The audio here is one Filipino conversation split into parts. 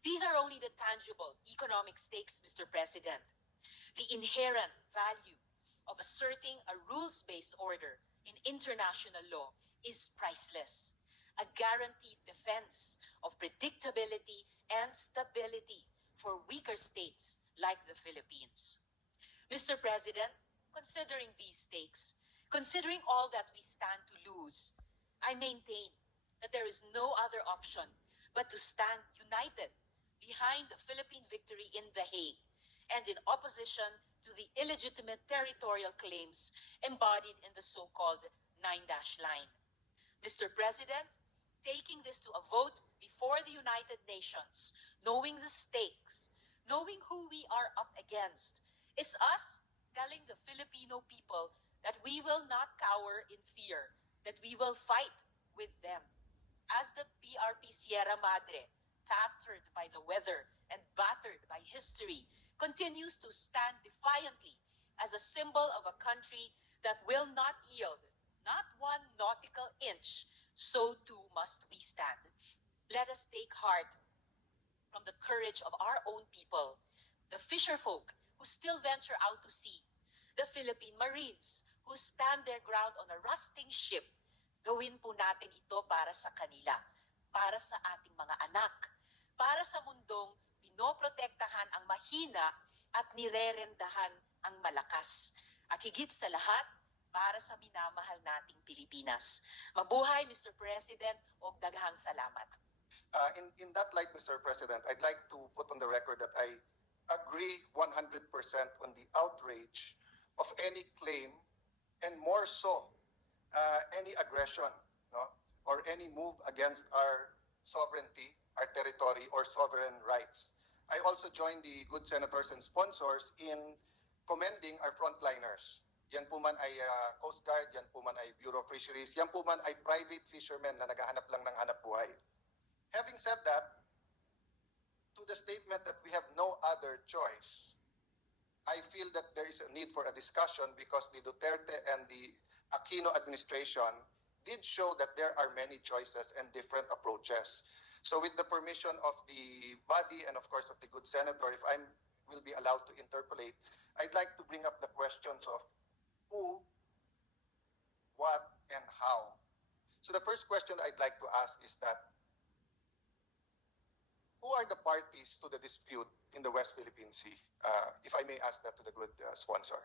These are only the tangible economic stakes, Mr. President. The inherent value of asserting a rules-based order in international law is priceless. A guaranteed defense of predictability and stability for weaker states like the Philippines. Mr. President, considering these stakes, considering all that we stand to lose, I maintain that there is no other option but to stand united behind the Philippine victory in The Hague and in opposition to the illegitimate territorial claims embodied in the so-called 9-dash line. Mr. President, taking this to a vote before the United Nations, knowing the stakes, knowing who we are up against, is us telling the Filipino people that we will not cower in fear, that we will fight with them. As the PRP Sierra Madre, tattered by the weather and battered by history, continues to stand defiantly as a symbol of a country that will not yield, not one nautical inch, so too must we stand. Let us take heart from the courage of our own people, the fisherfolk who still venture out to sea, the Philippine Marines who stand their ground on a rusting ship. Gawin po natin ito para sa kanila, para sa ating mga anak, para sa mundong pinoprotektahan ang mahina at nirerendahan ang malakas. At higit sa lahat, para sa minamahal nating Pilipinas. Mabuhay, Mr. President, o daghang salamat. In that light, Mr. President, I'd like to put on the record that I agree 100% on the outrage of any claim, and more so, any aggression, no, or any move against our sovereignty, our territory, or sovereign rights. I also join the good senators and sponsors in commending our frontliners. Yan po man ay Coast Guard, yan po man ay Bureau of Fisheries, yan po man ay private fishermen na naghahanap lang ng hanap buhay. Having said that, to the statement that we have no other choice, I feel that there is a need for a discussion because the Duterte and the Aquino administration did show that there are many choices and different approaches. So with the permission of the body and of course of the good senator, if I will be allowed to interpolate, I'd like to bring up the questions of who, what, and how. So the first question I'd like to ask is that, who are the parties to the dispute in the West Philippine Sea? If I may ask that to the good sponsor.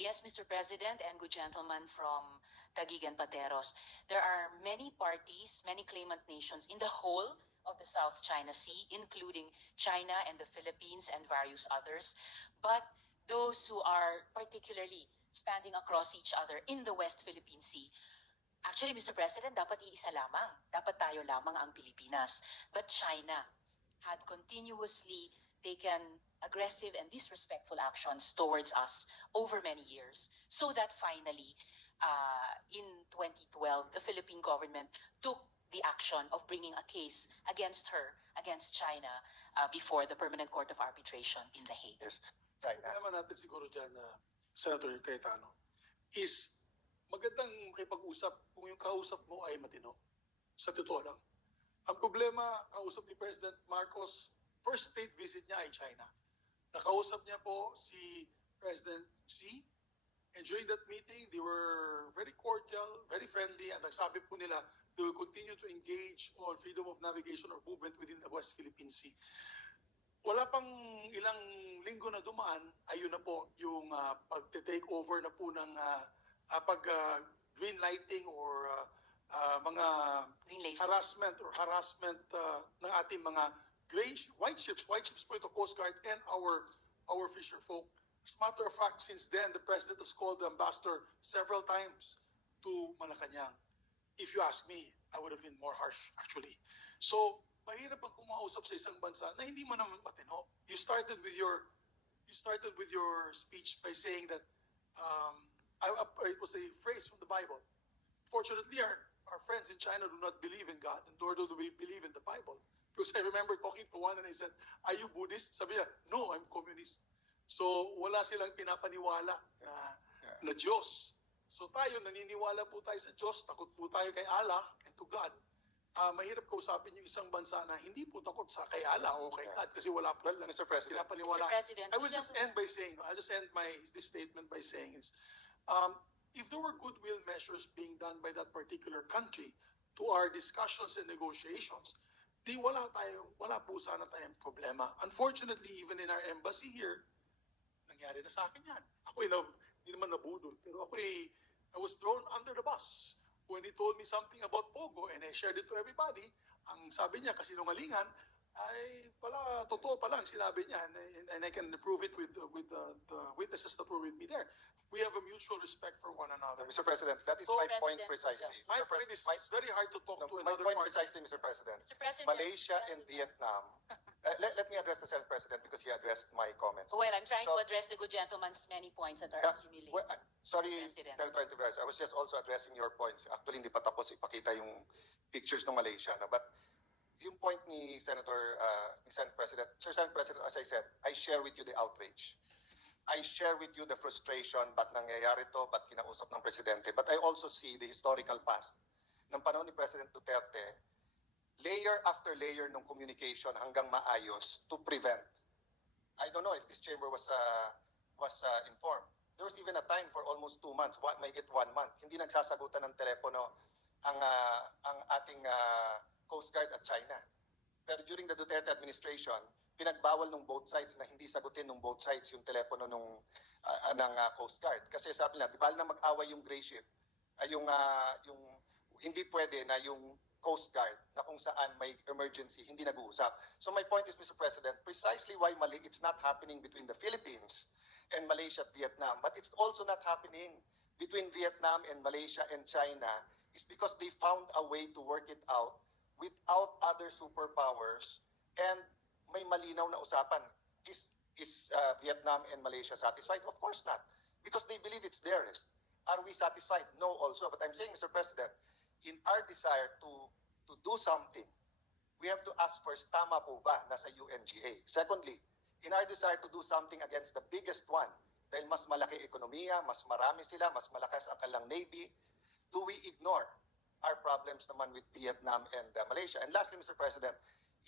Yes, Mr. President and good gentlemen from Taguig and Pateros. There are many parties, many claimant nations in the whole of the South China Sea, including China and the Philippines and various others. But those who are particularly standing across each other in the West Philippine Sea, actually, Mr. President, dapat iisa lamang. Dapat tayo lamang ang Pilipinas. But China had continuously taken aggressive and disrespectful actions towards us over many years, so that finally, in 2012, the Philippine government took the action of bringing a case against her, against China, before the Permanent Court of Arbitration in The Hague. Yes, China. Problema natin siguro dyan, Senator Cayetano, is magandang makipag-usap kung yung kausap mo ay matino. Sa totoo lang. Ang problema, kausap ni President Marcos, first state visit niya ay China. Nakausap niya po si President Xi, and during that meeting, they were very cordial, very friendly, at nagsabi po nila, they will continue to engage on freedom of navigation or movement within the West Philippine Sea. Wala pang ilang linggo na dumaan, ayun na po yung pag-take over na po ng green lighting or mga harassment ng ating mga white ships po ito, Coast Guard and our fisher folk. As a matter of fact, since then, the President has called the ambassador several times to Malacanang. If you ask me, I would have been more harsh, actually. So, mahirap ang kumausap sa isang bansa na hindi mo naman matino. You started with your speech by saying that it was a phrase from the Bible. Fortunately, our friends in China do not believe in God, and nor do we believe in the Bible. Because I remember talking to one and I said, "Are you Buddhist?" Sabi niya, "No, I'm communist." So wala silang pinapaniwala na Diyos. So tayo, naniniwala po tayo sa Diyos, takot po tayo kay Allah and to God. mahirap kausapin yung isang bansa na hindi po takot sa kay Allah o kay God kasi wala po Well, Mr. President, Mr. pinapaniwala. President, I will just end by saying, I'll just end this statement by saying is, if there were goodwill measures being done by that particular country to our discussions and negotiations, di wala po sana tayong problema. Unfortunately, even in our embassy here, nangyari na sa akin yan. Ako hindi naman nabudol, pero I was thrown under the bus. When he told me something about Pogo and I shared it to everybody, ang sabi niya, kasinungalingan, ay pala, totoo pa lang sinabi niya, and I can prove it with the witnesses that were with me there. We have a mutual respect for one another. Mr. President, that is So, my point President, precisely. My point is, it's very hard to talk to My another point party. precisely, Mr. President. Mr. President. Malaysia and Vietnam. Let me address the Senate President because he addressed my comments. Well, I'm trying So- to address the good gentleman's many points that are accumulated. Well, sorry, President. Senator Hontiveros, I was just also addressing your points. Actually, hindi pa tapos ipakita yung pictures ng Malaysia. No? But yung point ni Senate President, Sir Senate President, as I said, I share with you the outrage. I share with you the frustration, ba't nangyayari to, ba't kinausap ng Presidente. But I also see the historical past. Ng panahon ni President Duterte, layer after layer ng communication hanggang maayos to prevent. I don't know if this chamber was informed. There was even a time for almost 2 months, may get 1 month. Hindi nagsasagutan ng telepono ang ating Coast Guard at China. Pero during the Duterte administration, pinagbawal ng both sides na hindi sagutin ng both sides yung telepono ng Coast Guard. Kasi sabi nila, di ba na mag-away yung gray ship, yung hindi pwede na yung Coast Guard na kung saan may emergency, hindi nag-uusap. So my point is, Mr. President, precisely why it's not happening between the Philippines and Malaysia at Vietnam, but it's also not happening between Vietnam and Malaysia and China is because they found a way to work it out without other superpowers, and may malinaw na usapan. Is Vietnam and Malaysia satisfied? Of course not, because they believe it's theirs. Are we satisfied? No also. But I'm saying, Mr. President, in our desire to do something, we have to ask first, tama po ba nasa UNGA? Secondly, in our desire to do something against the biggest one, dahil mas malaki ekonomiya, mas marami sila, mas malakas ang kanilang navy, do we ignore our problems naman with Vietnam and Malaysia? And lastly, Mr. President,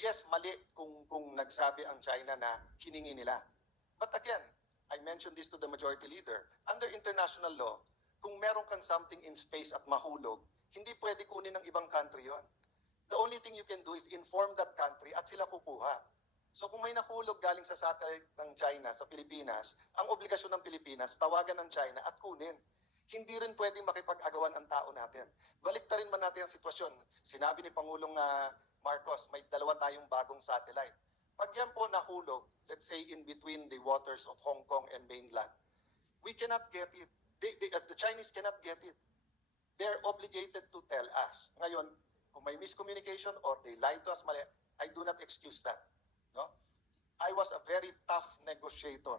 yes, mali kung nagsabi ang China na hiningi nila. But again, I mentioned this to the majority leader. Under international law, kung meron kang something in space at mahulog, hindi pwede kunin ng ibang country yon. The only thing you can do is inform that country at sila kukuha. So kung may nahulog galing sa satellite ng China sa Pilipinas, ang obligasyon ng Pilipinas, tawagan ng China at kunin. Hindi rin pwedeng makipag-agawan ang tao natin. Baliktarin man natin ang sitwasyon. Sinabi ni Pangulong Marcos, may 2 tayong bagong satellite. Pag yan po nahulog, let's say in between the waters of Hong Kong and mainland, we cannot get it. The Chinese cannot get it. They're obligated to tell us. Ngayon, kung may miscommunication or they lied to us, mali, I do not excuse that. No? I was a very tough negotiator.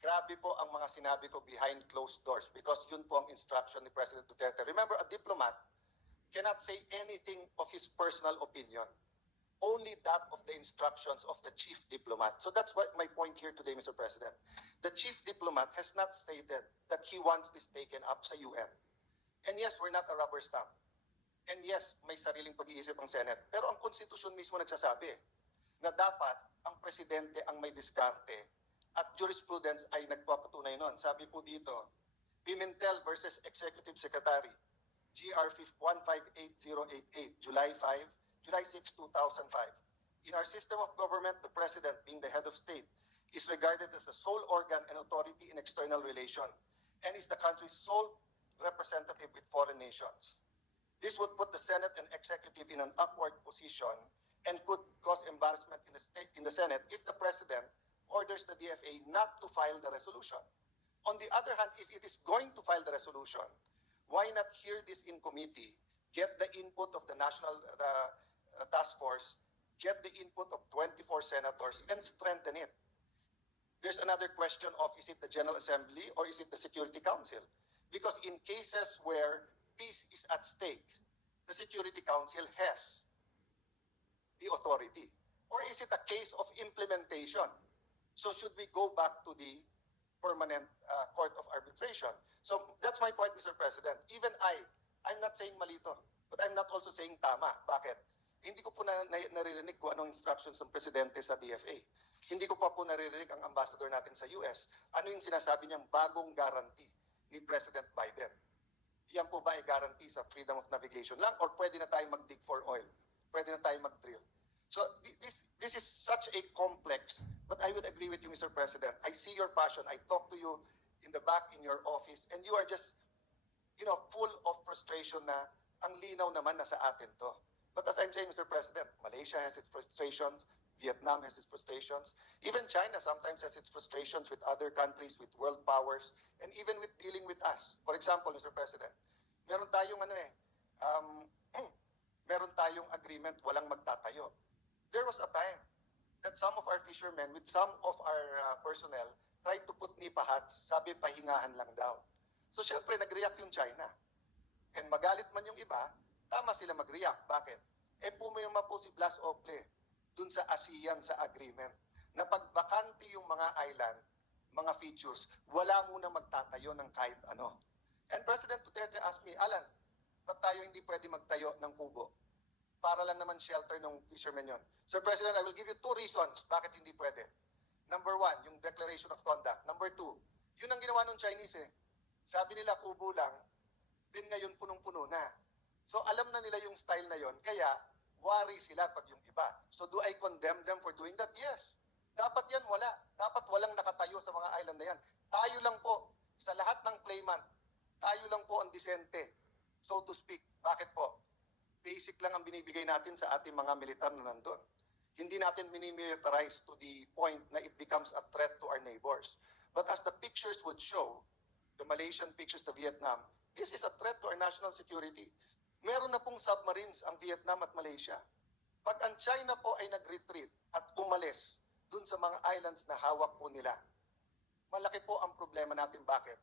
Grabe po ang mga sinabi ko behind closed doors because yun po ang instruction ni President Duterte. Remember, a diplomat cannot say anything of his personal opinion. Only that of the instructions of the chief diplomat. So that's what my point here today, Mr. President. The chief diplomat has not stated that he wants this taken up sa UN. And yes, we're not a rubber stamp. And yes, may sariling pag-iisip ang Senate. Pero ang konstitusyon mismo nagsasabi na dapat ang presidente ang may diskarte at jurisprudence ay nagpapatunay nun. Sabi po dito, Pimentel versus Executive Secretary, GR 158088, July 6, 2005. In our system of government, the president, being the head of state, is regarded as the sole organ and authority in external relation and is the country's sole representative with foreign nations. This would put the Senate and executive in an awkward position and could cause embarrassment in the Senate if the president orders the DFA not to file the resolution. On the other hand, if it is going to file the resolution, why not hear this in committee, get the input of the national task force, get the input of 24 senators, and strengthen it? There's another question of, is it the General Assembly or is it the Security Council? Because in cases where peace is at stake, the Security Council has the authority. Or is it a case of implementation? So should we go back to the permanent court of arbitration? So that's my point, Mr. President. Even I'm not saying malito, but But I'm not also saying tama. Bakit? Hindi ko po naririnig kung anong instructions ng Presidente sa DFA. Hindi ko pa po naririnig ang ambassador natin sa US. Ano yung sinasabi niyang bagong guarantee ni President Biden? Yan po ba ay guarantee sa freedom of navigation lang or pwede na tayo mag-dig for oil? Pwede na tayo mag-drill? So this is such a complex, but I would agree with you, Mr. President. I see your passion. I talk to you in the back in your office and you are just, full of frustration na ang linaw naman na sa atin to. But as I'm saying, Mr. President, Malaysia has its frustrations, Vietnam has its frustrations, even China sometimes has its frustrations with other countries, with world powers, and even with dealing with us. For example, Mr. President, meron tayong meron tayong agreement, walang magtatayo. There was a time that some of our fishermen with some of our personnel tried to put nipa hats, sabi pahingahan lang daw. So syempre nag-react yung China. And magalit man yung iba, tama sila mag-react. Bakit? Pumirma po si Blas Ople dun sa ASEAN sa agreement na pagbakante yung mga island, mga features, wala muna magtatayo ng kahit ano. And President Duterte asked me, Allan, ba't tayo hindi pwede magtayo ng kubo? Para lang naman shelter ng fishermen yon. Sir President, I will give you 2 reasons bakit hindi pwede. Number 1, yung declaration of conduct. Number 2, yun ang ginawa ng Chinese eh. Sabi nila kubo lang, din ngayon punong-puno na. So alam na nila yung style na yon, kaya worry sila pag yung iba. So do I condemn them for doing that? Yes. Dapat yan wala. Dapat walang nakatayo sa mga island na yan. Tayo lang po, sa lahat ng claimant, tayo lang po ang disente, so to speak. Bakit po? Basic lang ang binibigay natin sa ating mga militar na nandun. Hindi natin minimilitarize to the point na it becomes a threat to our neighbors. But as the pictures would show, the Malaysian pictures, the Vietnam, this is a threat to our national security. Meron na pong submarines ang Vietnam at Malaysia. Pag ang China po ay nag-retreat at umalis dun sa mga islands na hawak po nila, malaki po ang problema natin. Bakit?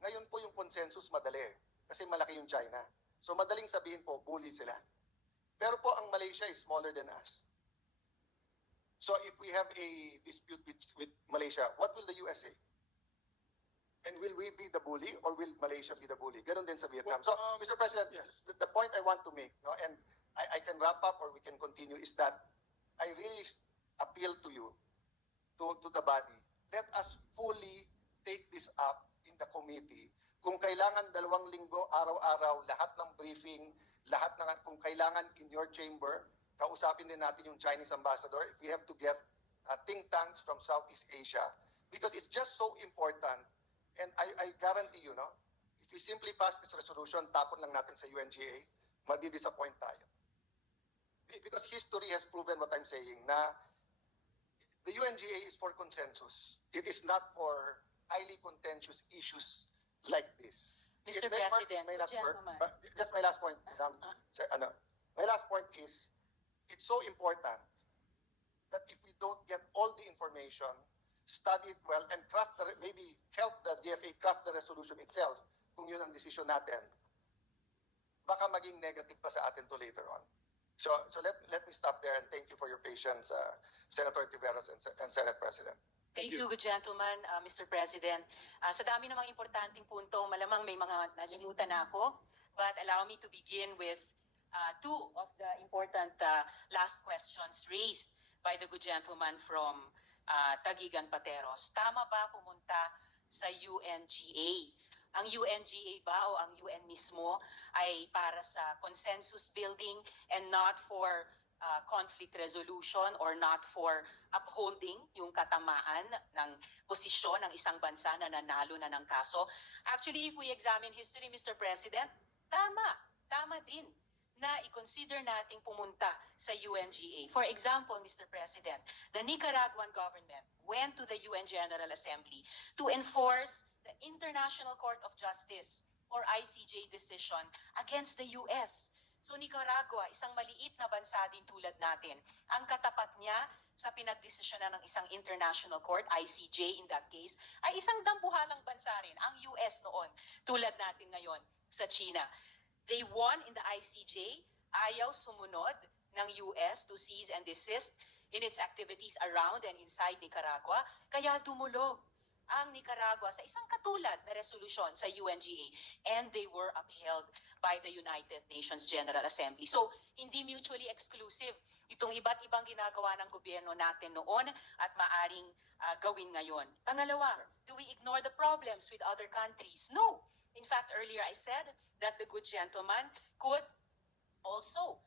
Ngayon po yung consensus madali kasi malaki yung China. So madaling sabihin po, bully sila. Pero po ang Malaysia is smaller than us. So if we have a dispute with Malaysia, what will the US say? And will we be the bully or will Malaysia be the bully? Ganon din sa Vietnam. So, Mr. President, yes. the point I want to make, and I can wrap up or we can continue, is that I really appeal to you, to the body, let us fully take this up in the committee. Kung kailangan 2 linggo, araw-araw, lahat ng briefing, lahat ng, kung kailangan in your chamber, kausapin din natin yung Chinese ambassador, if we have to get think tanks from Southeast Asia, because it's just so important. And I guarantee you, if we simply pass this resolution, tapon lang natin sa UNGA, madi-disappoint tayo. Because history has proven what I'm saying, na the UNGA is for consensus. It is not for highly contentious issues like this. Mr. It may work, President, may not work, gentlemen. but just my last point, madam. My last point is, it's so important that if we don't get all the information, study it well, and maybe help the DFA craft the resolution itself, kung yun ang decision natin, baka maging negative pa sa atin to later on. So let me stop there and thank you for your patience, Senator Hontiveros and Senate President. Thank you, good gentleman, Mr. President. Sa dami namang importanteng punto, malamang may mga nalimutan na ako, but allow me to begin with 2 of the important last questions raised by the good gentleman from Tagigan Pateros. Tama ba pumunta sa UNGA? Ang UNGA ba o ang UN mismo ay para sa consensus building and not for conflict resolution or not for upholding yung katamaan ng posisyon ng isang bansa na nanalo na ng kaso? Actually, if we examine history, Mr. President, tama din na i-consider nating pumunta sa UNGA. For example, Mr. President, the Nicaraguan government went to the UN General Assembly to enforce the International Court of Justice or ICJ decision against the US. So Nicaragua, isang maliit na bansa din tulad natin, ang katapat niya sa pinagdesisyonan ng isang international court, ICJ in that case, ay isang dambuhalang bansa rin, ang US noon, tulad natin ngayon sa China. They won in the ICJ, ayaw sumunod ng US to cease and desist in its activities around and inside Nicaragua, kaya dumulog ang Nicaragua sa isang katulad na resolusyon sa UNGA, and they were upheld by the United Nations General Assembly. So, hindi mutually exclusive itong iba't ibang ginagawa ng gobyerno natin noon at maaring gawin ngayon. Pangalawa, do we ignore the problems with other countries? No. In fact, earlier I said that the good gentleman could also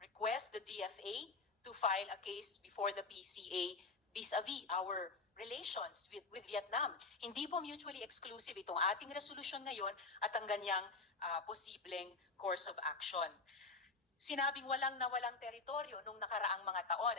request the DFA to file a case before the PCA vis-a-vis our relations with Vietnam. Hindi po mutually exclusive itong ating resolusyon ngayon at ang ganyang posibleng course of action. Sinabing walang nawalang teritoryo nung nakaraang mga taon.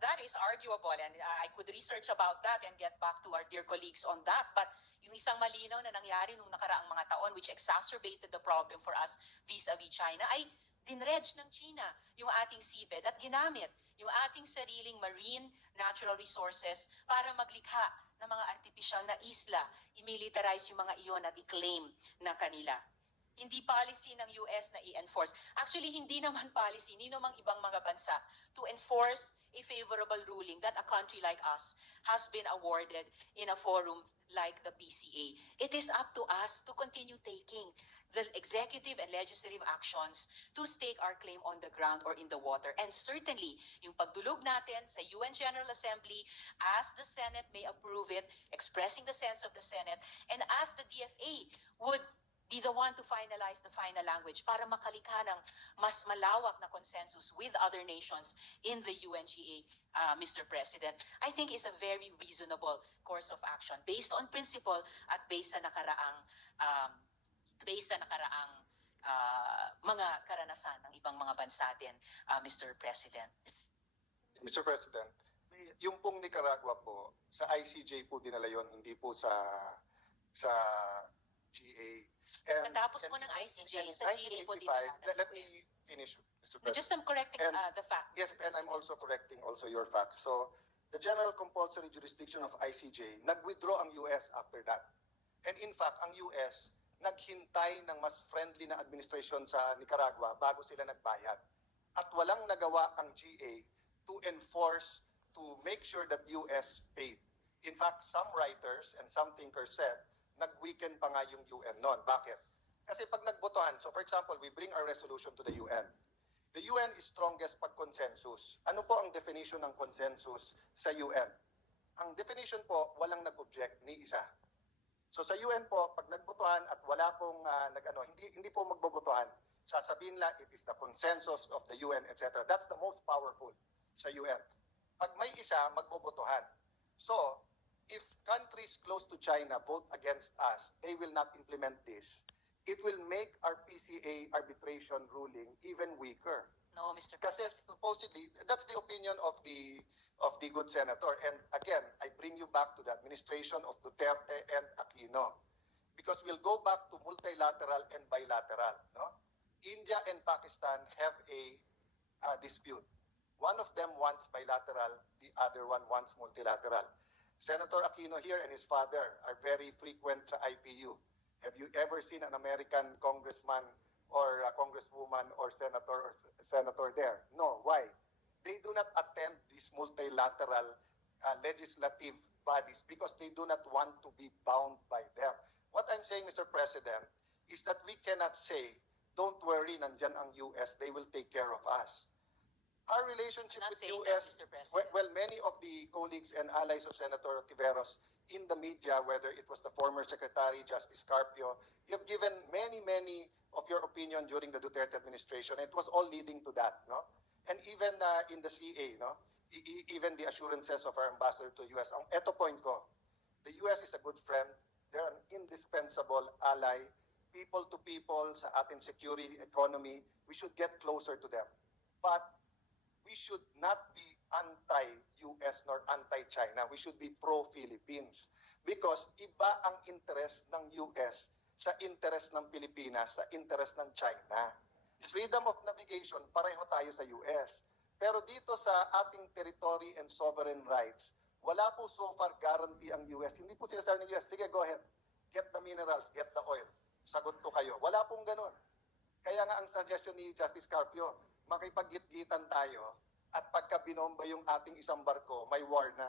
That is arguable, and I could research about that and get back to our dear colleagues on that. But yung isang malinaw na nangyari nung nakaraang mga taon which exacerbated the problem for us vis-a-vis China ay dinredge ng China yung ating seabed at ginamit yung ating sariling marine natural resources para maglikha ng mga artificial na isla, imilitarize yung mga iyon at i-claim na kanila. Hindi policy ng US na i-enforce. Actually, hindi naman policy ni namang ibang mga bansa to enforce a favorable ruling that a country like us has been awarded in a forum like the PCA. It is up to us to continue taking the executive and legislative actions to stake our claim on the ground or in the water. And certainly, yung pagdulog natin sa UN General Assembly, as the Senate may approve it, expressing the sense of the Senate, and as the DFA would be the one to finalize the final language para makalikha ng mas malawak na consensus with other nations in the UNGA, Mr. President, I think is a very reasonable course of action based on principle at based sa nakaraang mga karanasan ng ibang mga bansa din, Mr. President. Mr. President, yung pong Nicaragua po, sa ICJ po dinala yun, hindi po sa GA. Katapos po ng ICJ, sa GA po dinala. Let me finish, Mr. President. Just I'm correcting the facts. Yes, and I'm also correcting also your facts. So, the general compulsory jurisdiction of ICJ, nag-withdraw ang US after that. And in fact, ang US, naghintay ng mas friendly na administration sa Nicaragua bago sila nagbayad. At walang nagawa ang GA to enforce, to make sure that US paid. In fact, some writers and some thinkers said, nag-weaken pa nga yung UN noon. Bakit? Kasi pag nagbotohan, so for example, we bring our resolution to the UN. The UN is strongest pag consensus. Ano po ang definition ng consensus sa UN? Ang definition po, walang nag-object ni isa. So sa UN po, pag nagbotohan at wala pong hindi po magbobotohan, sasabihin lang it is the consensus of the UN, etc. That's the most powerful sa UN. Pag may isa, magbobotohan. So, if countries close to China vote against us, they will not implement this. It will make our PCA arbitration ruling even weaker. No, Mr. Kasi President. supposedly, that's the opinion of the good senator. And again, I bring you back to the administration of Duterte and Aquino. Because we'll go back to multilateral and bilateral. No? India and Pakistan have a dispute. One of them wants bilateral, the other one wants multilateral. Senator Aquino here and his father are very frequent sa IPU. Have you ever seen an American congressman or a congresswoman or senator there? No. Why? They do not attend these multilateral legislative bodies because they do not want to be bound by them. What I'm saying, Mr. President, is that we cannot say, don't worry, nandyan ang US, they will take care of us. Our relationship with US, Mr. President. well, many of the colleagues and allies of Senator Hontiveros in the media, whether it was the former Secretary, Justice Carpio, you have given many of your opinion during the Duterte administration. It was all leading to that, no? And even in the CA, no? Even the assurances of our ambassador to US. Ang eto point ko, the US is a good friend. They're an indispensable ally. People to people sa ating security economy, we should get closer to them. But we should not be anti-US nor anti-China. We should be pro-Philippines. Because iba ang interest ng US sa interest ng Pilipinas, sa interest ng China. Freedom of navigation, pareho tayo sa US. Pero dito sa ating territory and sovereign rights, wala po so far guarantee ang US. Hindi po sinasabi ng US, sige, go ahead. Get the minerals, get the oil. Sagot ko kayo. Wala pong ganun. Kaya nga ang suggestion ni Justice Carpio, makipag-gitgitan tayo at pagka binomba yung ating isang barko, may war na.